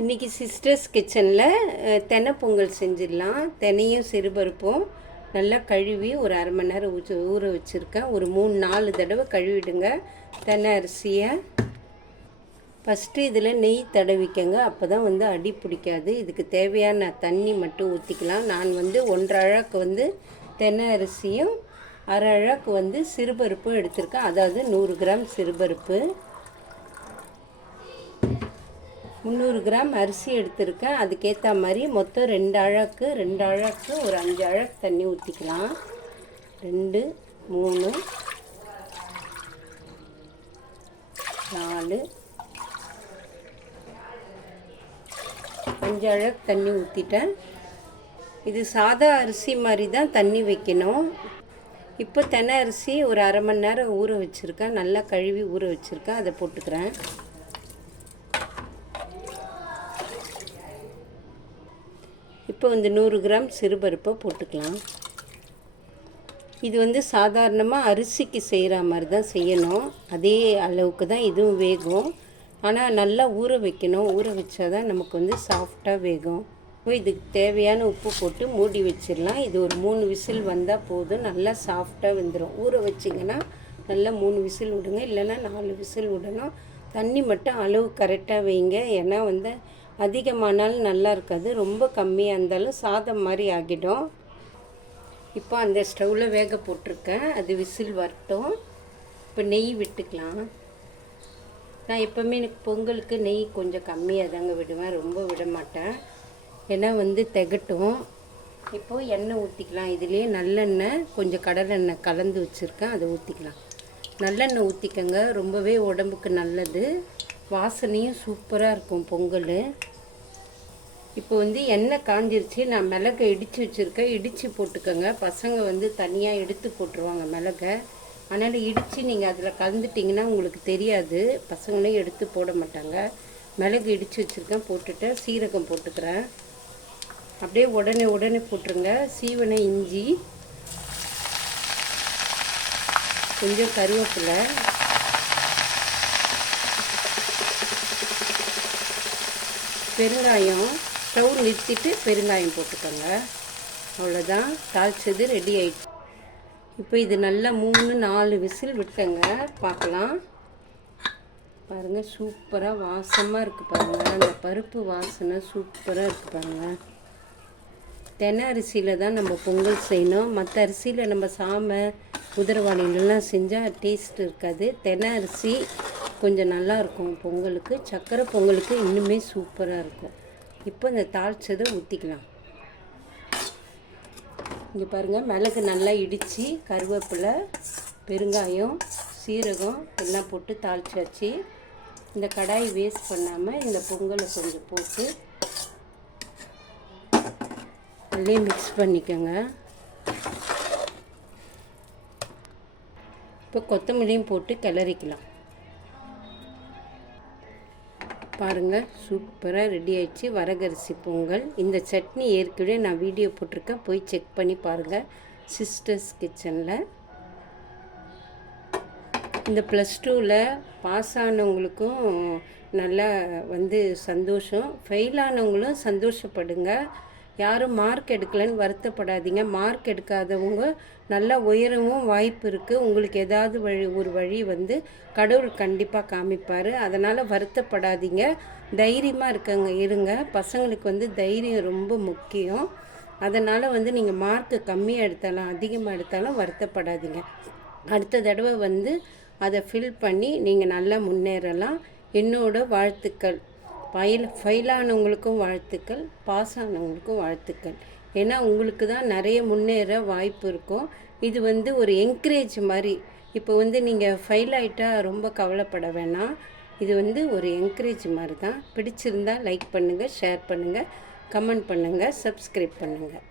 இன்றைக்கி சிஸ்டர்ஸ் கிச்சனில் தென்னை பொங்கல் செஞ்சிடலாம். தென்னையும் சிறுபருப்பும் நல்லா கழுவி ஒரு அரை மணி நேரம் ஊற்றி ஊற வச்சுருக்கேன். ஒரு மூணு நாலு தடவை கழுவிடுங்க. தென்னை அரிசியை. ஃபஸ்ட்டு இதில் நெய் தடவிக்கங்க. அப்போ தான் வந்து அடி பிடிக்காது. இதுக்கு தேவையான தண்ணி மட்டும் ஊற்றிக்கலாம் நான் வந்து ஒன்றரை அழகு வந்து தென்னை அரிசியும் அரை அழகு வந்து சிறுபருப்பும் எடுத்திருக்கேன். அதாவது நூறு கிராம் சிறுபருப்பு. முந்நூறு கிராம் அரிசி எடுத்திருக்கேன். அதுக்கேற்ற மாதிரி மொத்தம் ரெண்டு அழகு ரெண்டு அழகு ஒரு அஞ்சு அழகு தண்ணி ஊற்றிக்கலாம் ரெண்டு மூணு நாலு. அஞ்சு அழகு தண்ணி ஊற்றிட்டேன் இது சாதா அரிசி மாதிரி தான் தண்ணி வைக்கணும். இப்போ தென்னை அரிசி ஒரு அரை மணி நேரம் ஊற வச்சுருக்கேன். நல்லா கழுவி ஊற வச்சுருக்கேன். அதை போட்டுக்கிறேன். இப்போ வந்து நூறு கிராம் சிறுபருப்பை போட்டுக்கலாம். இது வந்து சாதாரணமாக அரிசிக்கு செய்கிற மாதிரி தான் செய்யணும். அதே அளவுக்கு தான் இதுவும் வேகும். ஆனால் நல்லா ஊற வைக்கணும். ஊற வச்சா தான் நமக்கு வந்து சாஃப்டாக வேகும். இப்போ இதுக்கு தேவையான உப்பு போட்டு மூடி வச்சிடலாம். இது ஒரு மூணு விசில் வந்தால் போதும். நல்லா சாஃப்டாக வெந்துடும் ஊற வச்சிங்கன்னா நல்லா மூணு விசில் விடுங்க. இல்லைன்னா நாலு விசில் விடணும். தண்ணி மட்டும் அளவு கரெக்டாக வைங்க. ஏன்னா வந்து அதிகமானாலும் நல்லா இருக்காது ரொம்ப கம்மியாக இருந்தாலும் சாதம் மாதிரி ஆகிடும். இப்போ அந்த ஸ்டவ்வில் வேக போட்டிருக்கேன். அது விசில் வரட்டும். இப்போ நெய் விட்டுக்கலாம். நான் எப்போவுமே எனக்கு பொங்கலுக்கு நெய் கொஞ்சம் கம்மியாக தாங்க விடுவேன். ரொம்ப விட மாட்டேன். ஏன்னா வந்து திகட்டும். இப்போது எண்ணெய் ஊற்றிக்கலாம் இதுலேயே நல்லெண்ணெய் கொஞ்சம் கடலெண்ணெய் கலந்து வச்சுருக்கேன். அதை ஊற்றிக்கலாம் நல்லெண்ணெய் ஊற்றிக்கங்க ரொம்பவே உடம்புக்கு நல்லது. வாசனையும் சூப்பராக இருக்கும் பொங்கல். இப்போ வந்து எண்ணெய் காஞ்சிருச்சு நான் மிளகை இடித்து வச்சுருக்கேன். இடித்து போட்டுக்கோங்க. பசங்க வந்து தனியாக எடுத்து போட்டுருவாங்க மிளகை. அதனால் இடித்து நீங்கள் அதில் கலந்துட்டிங்கன்னா உங்களுக்கு தெரியாது. பசங்களும் எடுத்து போட மாட்டாங்க. மிளகு இடித்து வச்சுருக்கேன் போட்டுட்டு சீரகம் போட்டுக்கிறேன். அப்படியே உடனே உடனே போட்டுருங்க. சீவனை இஞ்சி கொஞ்சம் கருவேப்பிலை. பெருங்காயம். ஸ்டவ் நிறுத்திட்டு பெருங்காயம் போட்டுக்கோங்க. அவ்வளோதான் தாளிச்சது ரெடி ஆயிடுச்சு இப்போ இது நல்லா மூணு நாலு விசில் விட்டங்க. பார்க்கலாம். பாருங்கள் சூப்பராக வாசமாக இருக்குது பாருங்கள் அந்த பருப்பு வாசனை சூப்பராக இருக்குது பாருங்கள் தென அரிசியில் தான் நம்ம பொங்கல் செய்யணும். மற்ற அரிசியில் நம்ம சாமை குதிரவாளிலெலாம் செஞ்சால் டேஸ்ட் இருக்காது. தென அரிசி கொஞ்சம் நல்லாயிருக்கும் பொங்கலுக்கு. சக்கரை பொங்கலுக்கு இன்னுமே சூப்பராக இருக்கும். இப்போ இந்த தாளிச்சதை ஊற்றிக்கலாம் இங்கே பாருங்கள் மிளகு நல்லா இடித்து கருவேப்பிலை பெருங்காயம் சீரகம் எல்லாம் போட்டு தாளிச்சாச்சு. இந்த கடாய் வேஸ்ட் பண்ணாமல் இந்த பொங்கலை கொஞ்சம் போட்டு அப்படியே மிக்ஸ் பண்ணிக்கோங்க. இப்போ கொத்தமல்லியும் போட்டு கிளறிக்கலாம். பாருங்கள் சூப்பராக ரெடி ஆயிடுச்சு. வரகரிசி பொங்கல். இந்த சட்னி ஏற்கனவே நான் வீடியோ போட்டிருக்கேன். போய் செக் பண்ணி பாருங்கள் சிஸ்டர்ஸ் கிச்சனில் இந்த ப்ளஸ் டூவில் பாஸ் ஆனவங்களுக்கும் நல்லா வந்து சந்தோஷம். ஃபெயில் ஆனவங்களும் சந்தோஷப்படுங்க. யாரும் மார்க் எடுக்கலைன்னு வருத்தப்படாதீங்க. மார்க் எடுக்காதவங்க நல்லா உயரவும் வாய்ப்பு இருக்குது உங்களுக்கு ஏதாவது வழி ஒரு வழி வந்து கடவுள் கண்டிப்பாக காமிப்பார். அதனால் வருத்தப்படாதீங்க. தைரியமாக இருக்கங்க இருங்க. பசங்களுக்கு வந்து தைரியம் ரொம்ப முக்கியம். அதனால் வந்து நீங்கள் மார்க்கு கம்மியாக எடுத்தாலும் அதிகமாக எடுத்தாலும் வருத்தப்படாதீங்க. அடுத்த தடவை வந்து அதை ஃபில் பண்ணி நீங்கள் நல்லா முன்னேறலாம். என்னோட வாழ்த்துக்கள். ஃபைல் ஃபெயிலானவங்களுக்கும் வாழ்த்துக்கள் பாஸ் ஆனவங்களுக்கும் வாழ்த்துக்கள். ஏன்னா உங்களுக்கு தான் நிறைய முன்னேற வாய்ப்பு இருக்கும். இது வந்து ஒரு என்கரேஜ் மாதிரி. இப்போ வந்து நீங்கள் ஃபெயில் ஆகிட்டால் ரொம்ப கவலைப்பட வேணாம். இது வந்து ஒரு என்கரேஜ் மாதிரி தான். பிடிச்சிருந்தா லைக் பண்ணுங்கள் ஷேர் பண்ணுங்கள் கமெண்ட் பண்ணுங்கள் சப்ஸ்கிரைப் பண்ணுங்கள்